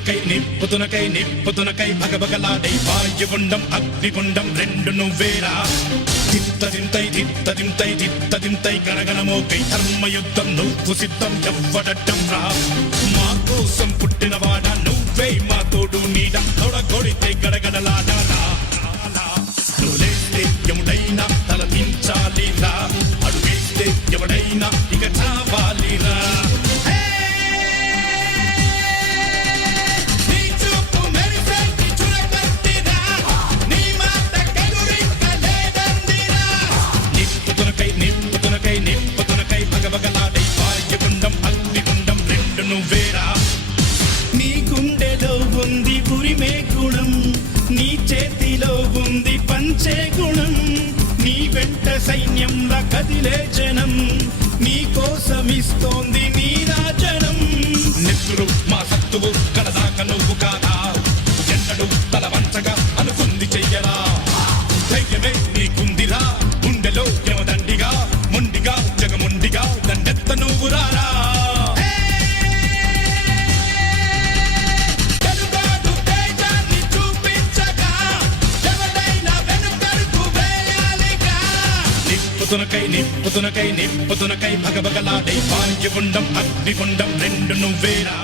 నిప్పుతునకై భగభగలాడై వాయుగుండం అగ్నిగుండం రెండు నువ్వేరా దిత్తదింతై గణగణమోకై ధర్మయుద్ధం నువ్వు సిద్ధం ఎవ్వడట్టం రా మా కోసం పుట్టినవాడా నువ్వే మా తోడు నీడ తొడగొడితే గడగడలాడాలా నువ్వు లేస్తే ఎముడైనా తల దించాలిరా అడుగేస్తే ఎవడైనా ఇక చావాలిరా నిప్పుతునకై భగభగలాడై వాయుగుండం అగ్నిగుండం రెండు నువ్వేరా నీ గుండెలో ఉంది ఉరిమే గుణం నీ చేతిలో ఉంది పంచే గుణం నీ వెంట సైన్యంలా కదిలే జనం నీ కోసమిస్తోంది నీ రాజనం నెత్తురు మా సత్తువు కడదాక నువ్వు కాదా ఎన్నడు తల వంచగా అనుకుంది చెయ్యరా ధైర్యమే నీకుందిరా గుండెలో యమదండిగా మొండిగా జగముండిగా దండెత్త నువ్వు రారా నిప్పుతునకై భగభగలాడై వాయుగుండం అగ్నిగుండం రెండు నువ్వేరా